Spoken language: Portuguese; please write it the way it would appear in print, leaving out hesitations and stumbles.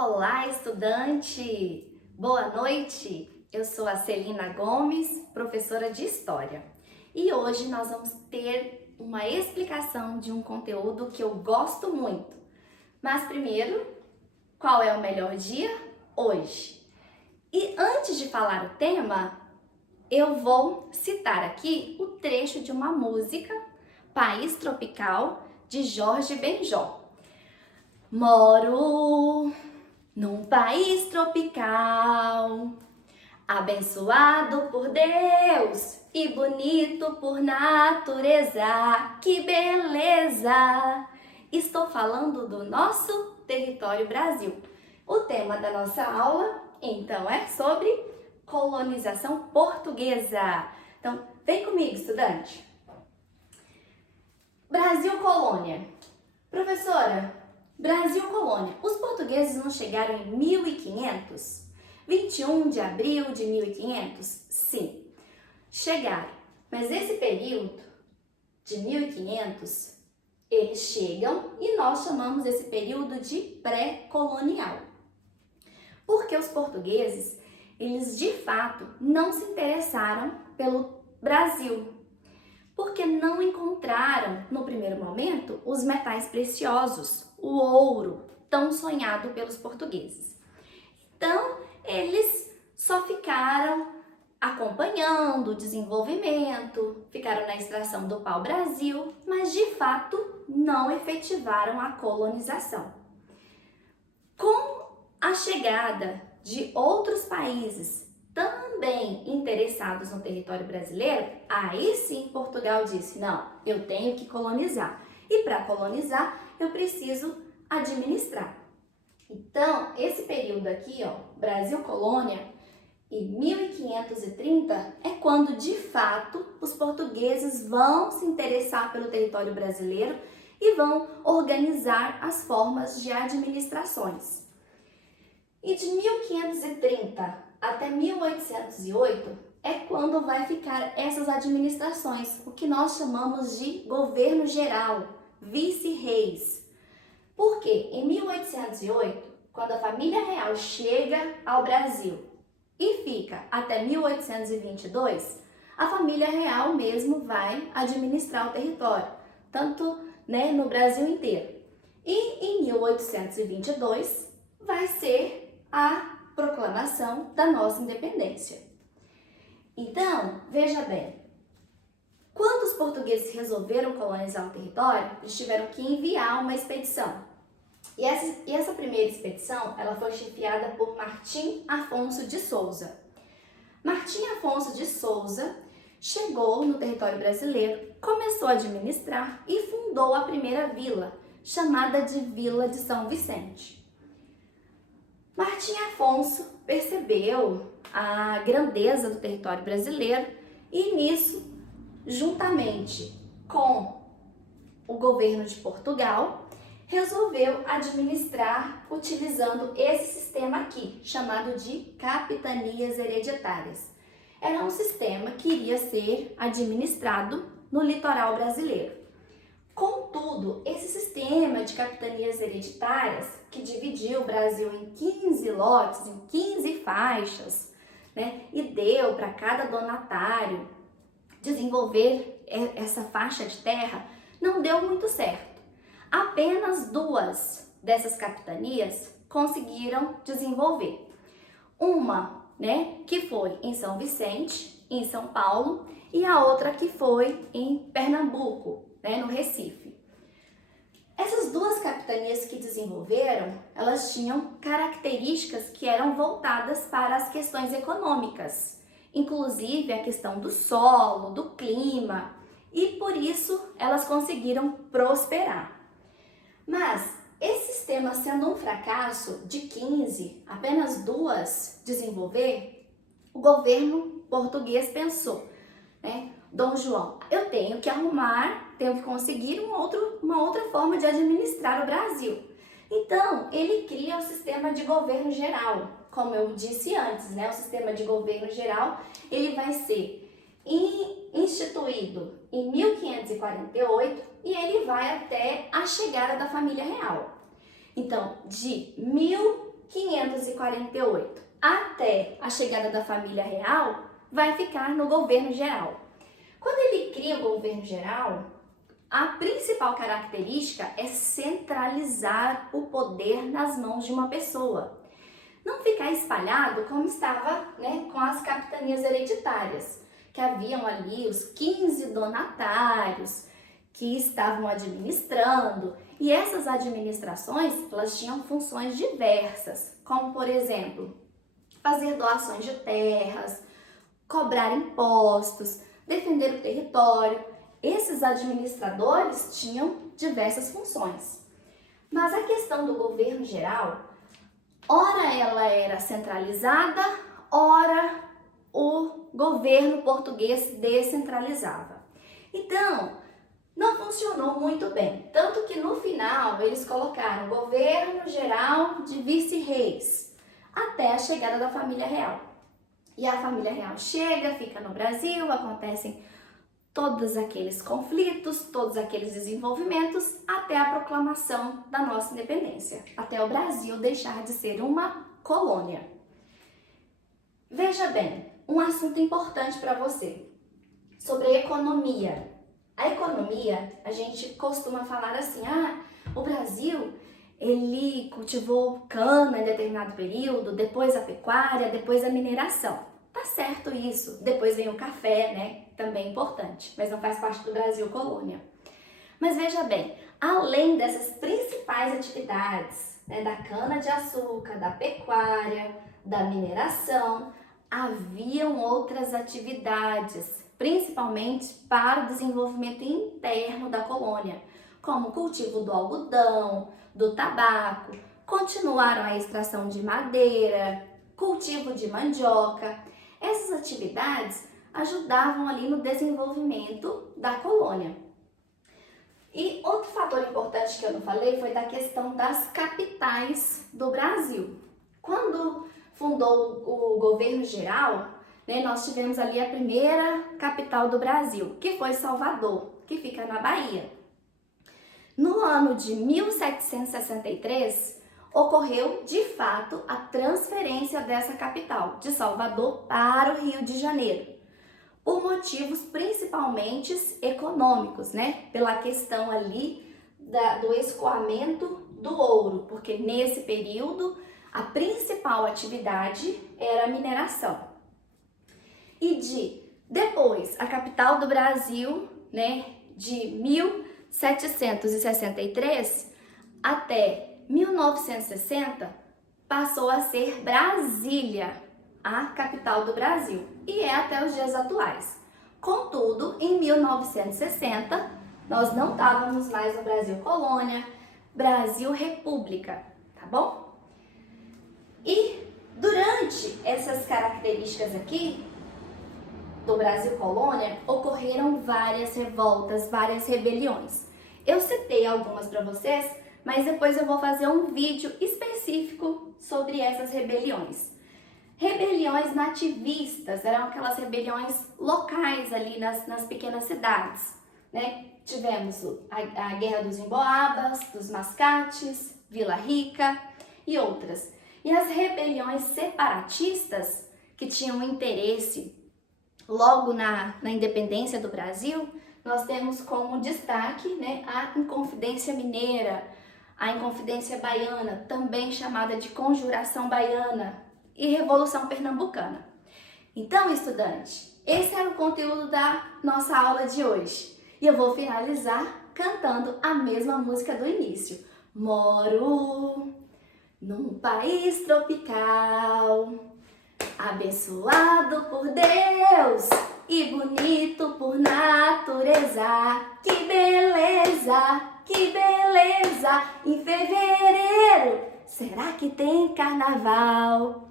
Olá, estudante! Boa noite! Eu sou a Celina Gomes, professora de História. E hoje nós vamos ter uma explicação de um conteúdo que eu gosto muito. Mas primeiro, qual é o melhor dia? Hoje. E antes de falar o tema, eu vou citar aqui o trecho de uma música, País Tropical, de Jorge Benjor. Moro num país tropical, abençoado por Deus e bonito por natureza. Que beleza! Estou falando do nosso território Brasil. O tema da nossa aula, então, é sobre colonização portuguesa. Então, vem comigo, estudante. Brasil colônia. Professora, Brasil colônia. Os portugueses não chegaram em 1500? 21 de abril de 1500? Sim, chegaram. Mas esse período de 1500, eles chegam e nós chamamos esse período de pré-colonial. Porque os portugueses, eles de fato não se interessaram pelo Brasil. Porque não encontraram, no primeiro momento, os metais preciosos, o ouro, tão sonhado pelos portugueses. Então, eles só ficaram acompanhando o desenvolvimento, ficaram na extração do pau-brasil, mas de fato não efetivaram a colonização. Com a chegada de outros países também interessados no território brasileiro, aí sim Portugal disse, não, eu tenho que colonizar. E para colonizar, eu preciso administrar. Então, esse período aqui, ó, Brasil colônia, em 1530, é quando de fato os portugueses vão se interessar pelo território brasileiro e vão organizar as formas de administrações. E de 1530 até 1808 é quando vai ficar essas administrações, o que nós chamamos de governo geral, vice-reis. Porque em 1808, quando a família real chega ao Brasil e fica até 1822, a família real mesmo vai administrar o território, tanto no Brasil inteiro. E em 1822 vai ser a proclamação da nossa independência. Então, veja bem, quando os portugueses resolveram colonizar o território, eles tiveram que enviar uma expedição. E essa primeira expedição, ela foi chefiada por Martim Afonso de Souza. Martim Afonso de Souza chegou no território brasileiro, começou a administrar e fundou a primeira vila, chamada de Vila de São Vicente. Martim Afonso percebeu a grandeza do território brasileiro e nisso, juntamente com o governo de Portugal, resolveu administrar utilizando esse sistema aqui, chamado de capitanias hereditárias. Era um sistema que iria ser administrado no litoral brasileiro. Contudo, esse sistema de capitanias hereditárias, que dividiu o Brasil em 15 lotes, em 15 faixas, e deu para cada donatário desenvolver essa faixa de terra, não deu muito certo. Apenas duas dessas capitanias conseguiram desenvolver. Uma, que foi em São Vicente, em São Paulo, e a outra que foi em Pernambuco, no Recife. Essas duas capitanias que desenvolveram, elas tinham características que eram voltadas para as questões econômicas, inclusive a questão do solo, do clima, e por isso elas conseguiram prosperar. Mas esse sistema sendo um fracasso de 15, apenas duas desenvolver, o governo português pensou, Dom João, eu tenho que conseguir uma outra forma de administrar o Brasil. Então, ele cria o sistema de governo geral. Como eu disse antes, o sistema de governo geral, ele vai ser instituído em 1548 e ele vai até a chegada da família real. Então, de 1548 1548, até a chegada da família real, vai ficar no governo geral. Quando ele cria o governo geral, a principal característica é centralizar o poder nas mãos de uma pessoa. Não ficar espalhado como estava, com as capitanias hereditárias, que haviam ali os 15 donatários que estavam administrando. E essas administrações, elas tinham funções diversas, como, por exemplo, fazer doações de terras, cobrar impostos, defender o território. Esses administradores tinham diversas funções. Mas a questão do governo geral, ora ela era centralizada, ora o governo português descentralizava. Então, não funcionou muito bem. Tanto que no final eles colocaram governo geral de vice-reis, até a chegada da família real. E a família real chega, fica no Brasil, acontecem todos aqueles conflitos, todos aqueles desenvolvimentos, até a proclamação da nossa independência, até o Brasil deixar de ser uma colônia. Veja bem, um assunto importante para você, sobre economia. A economia, a gente costuma falar assim, o Brasil, ele cultivou cana em determinado período, depois a pecuária, depois a mineração. Tá certo isso. Depois vem o café, também importante, mas não faz parte do Brasil colônia. Mas veja bem, além dessas principais atividades, da cana-de-açúcar, da pecuária, da mineração, haviam outras atividades, principalmente para o desenvolvimento interno da colônia, como o cultivo do algodão, do tabaco, continuaram a extração de madeira, cultivo de mandioca. Essas atividades ajudavam ali no desenvolvimento da colônia. E outro fator importante que eu não falei foi da questão das capitais do Brasil. Quando fundou o governo geral, nós tivemos ali a primeira capital do Brasil, que foi Salvador, que fica na Bahia. No ano de 1763, ocorreu, de fato, a transferência dessa capital, de Salvador para o Rio de Janeiro, por motivos principalmente econômicos, pela questão ali do escoamento do ouro, porque nesse período a principal atividade era a mineração. E depois, a capital do Brasil, de 1763 até 1960, passou a ser Brasília, a capital do Brasil, e é até os dias atuais. Contudo, em 1960, nós não estávamos mais no Brasil colônia, Brasil república, tá bom? E durante essas características aqui do Brasil colônia, ocorreram várias revoltas, várias rebeliões. Eu citei algumas para vocês, mas depois eu vou fazer um vídeo específico sobre essas rebeliões. Rebeliões nativistas, eram aquelas rebeliões locais ali nas pequenas cidades, Tivemos a Guerra dos Emboabas, dos Mascates, Vila Rica e outras. E as rebeliões separatistas, que tinham interesse logo na independência do Brasil, nós temos como destaque a Inconfidência Mineira, a Inconfidência Baiana, também chamada de Conjuração Baiana, e Revolução Pernambucana. Então, estudante, esse era o conteúdo da nossa aula de hoje. E eu vou finalizar cantando a mesma música do início. Moro num país tropical, abençoado por Deus e bonito por natureza. Que beleza, que beleza! Em fevereiro, será que tem carnaval?